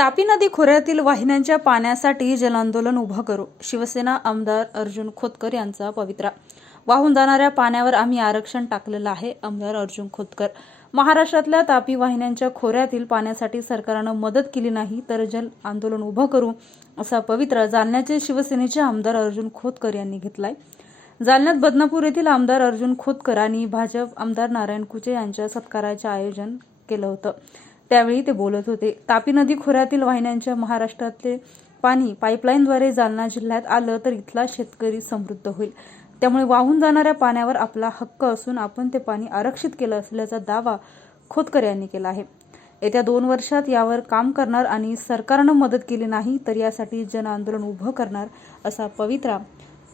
तापी नदी खोऱ्यातील वाहिन्यांच्या पाण्यासाठी जलांदोलन उभं करू. शिवसेना आमदार अर्जुन खोतकर यांचा पवित्रा. वाहून जाणाऱ्या पाण्यावर आम्ही आरक्षण टाकलेलं आहे आमदार अर्जुन खोतकर. महाराष्ट्रातल्या तापी वाहिन्यांच्या खोऱ्यातील पाण्यासाठी सरकारनं मदत केली नाही तर जल आंदोलन उभं करू असा पवित्रा जालन्याचे शिवसेनेचे आमदार अर्जुन खोतकर यांनी घेतलाय. जालन्यात बदनापूर येथील आमदार अर्जुन खोतकर आणि भाजप आमदार नारायण कुचे यांच्या सत्काराचे आयोजन केलं होतं. त्यावेळी ते बोलत होते. तापी नदी खोऱ्यातील वाहिन्यांच्या महाराष्ट्रातले पाणी पाईपलाईनद्वारे जालना जिल्ह्यात आलं तर इथला शेतकरी समृद्ध होईल. त्यामुळे वाहून जाणाऱ्या पाण्यावर आपला हक्क असून आपण ते पाणी आरक्षित केलं असल्याचा दावा खोतकर यांनी केला आहे. येत्या दोन वर्षात यावर काम करणार आणि सरकारनं मदत केली नाही तर यासाठी जन आंदोलन उभं करणार असा पवित्रा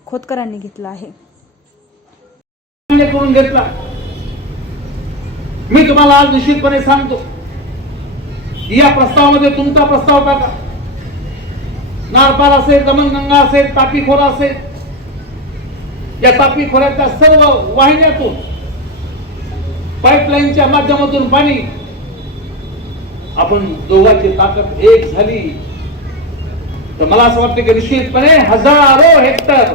खोतकरांनी घेतला आहे. मी तुम्हाला आज निश्चितपणे सांगतो या प्रस्तावामध्ये तुमचा प्रस्ताव टाका. नारपाल असेल दमनगंगा असेल तापी खोरा असेल या तापी खोऱ्याच्या सर्व वाहिन्यातून पाईपलाईनच्या माध्यमातून पाणी आपण दोघांची ताकद एक झाली. तर मला असं वाटतं की निश्चितपणे हजारो हेक्टर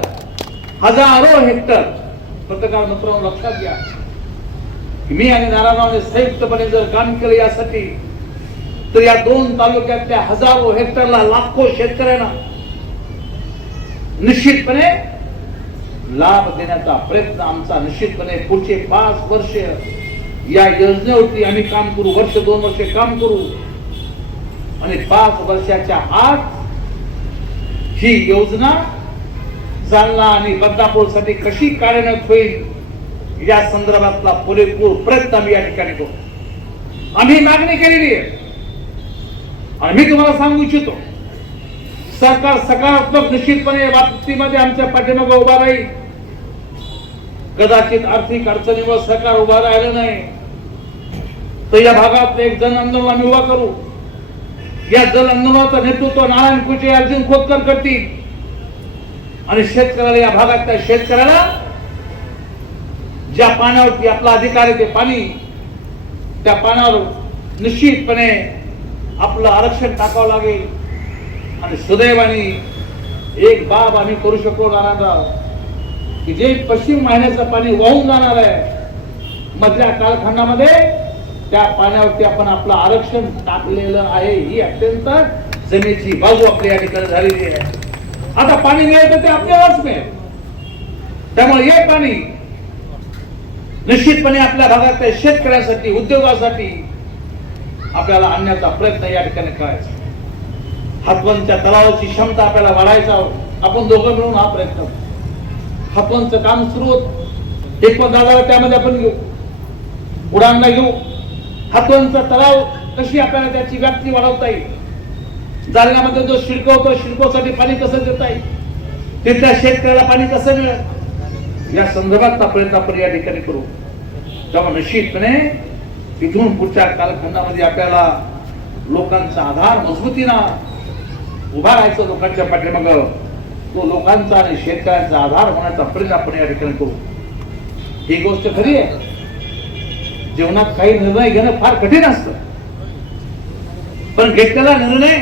हजारो हेक्टर पत्रकार मित्रांनो लक्षात घ्या. मी आणि नारायणरावने संयुक्तपणे जर काम केलं यासाठी तर या दोन तालुक्यातल्या हजारो हेक्टरला लाखो शेतकऱ्यांना निश्चितपणे लाभ देण्याचा प्रयत्न आमचा निश्चितपणे पुढचे पाच वर्ष या योजनेवरती आम्ही काम करू वर्ष दोन वर्ष काम करू. आणि पाच वर्षाच्या आत ही योजना जालना आणि बदनापूरसाठी कशी कार्यान्वित होईल या संदर्भातला पुरेपूर प्रयत्न आम्ही या ठिकाणी करू. आम्ही मागणी केलेली आहे. आणि मी तुम्हाला सांगू इच्छितो सरकार सकारात्मक निश्चितपणे या बाबतीमध्ये आमच्या पाठीमागे उभा राहील. कदाचित आर्थिक अडचणीवर सरकार उभा राहिलं नाही तर या भागात एक जन आंदोलन आम्ही उभा करू. या जन आंदोलनाचं नेतृत्व नारायण कुचे अर्जुन खोतकर करतील. आणि शेतकऱ्याला या भागात त्या शेतकऱ्याला ज्या पाण्यावरती आपला अधिकार आहे ते पाणी त्या पाण्यावर निश्चितपणे आपलं आरक्षण टाकावं लागेल. आणि सुदैवाने एक बाब आम्ही करू शकतो नारायणराव की जे पश्चिम महिन्याचं पाणी वाहून जाणार आहे मधल्या कालखंडामध्ये त्या पाण्यावरती आपण आपलं आरक्षण टाकलेलं आहे ही अत्यंत जमेची बाजू आपल्या या ठिकाणी झालेली आहे. आता पाणी मिळालं ते आपल्यालाच मिळेल. त्यामुळे हे पाणी निश्चितपणे आपल्या भागातल्या शेतकऱ्यांसाठी उद्योगासाठी आपल्याला आणण्याचा प्रयत्न या ठिकाणी करायचा. हातवणच्या तलावाची क्षमता आपल्याला वाढायचा हो. आपण दोघं मिळून हा प्रयत्न करू. हातवणचं काम सुरू होत. एक पण दादाला त्यामध्ये आपण घेऊ. उडांना घेऊ. हातवणचा तलाव कशी आपल्याला त्याची व्याप्ती वाढवता येईल? जालन्यामध्ये जो शिडको होतो शिडकोसाठी पाणी कसं देता येईल? तिथल्या शेतकऱ्याला पाणी कसं मिळेल? या संदर्भातला प्रयत्न आपण या ठिकाणी करू. तेव्हा निश्चितपणे तिथून पुढच्या कालखंडामध्ये आपल्याला लोकांचा आधार मजबूतीनं उभा राहायचं लोकांच्या पाठीमाग. तो लोकांचा आणि शेतकऱ्यांचा आधार होण्याचा प्रयत्न आपण या ठिकाणी करू. ही गोष्ट खरी आहे. जीवनात काही निर्णय घेणं फार कठीण असत. पण घेतलेला निर्णय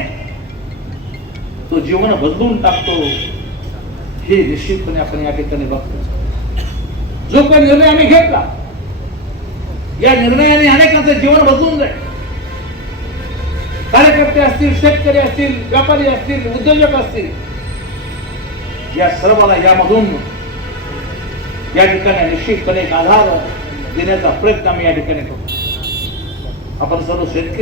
तो जीवन बदलून टाकतो हे निश्चितपणे आपण या ठिकाणी बघतो. जो काही निर्णय आम्ही घेतला या निर्णयाने अनेकांचं जीवन बदलून जाईल. कार्यकर्ते असतील शेतकरी असतील व्यापारी असतील उद्योजक असतील या सर्वाला यामधून या ठिकाणी निश्चितपणे एक आधार देण्याचा प्रयत्न आम्ही या ठिकाणी करतो. आपण सर्व शेतकरी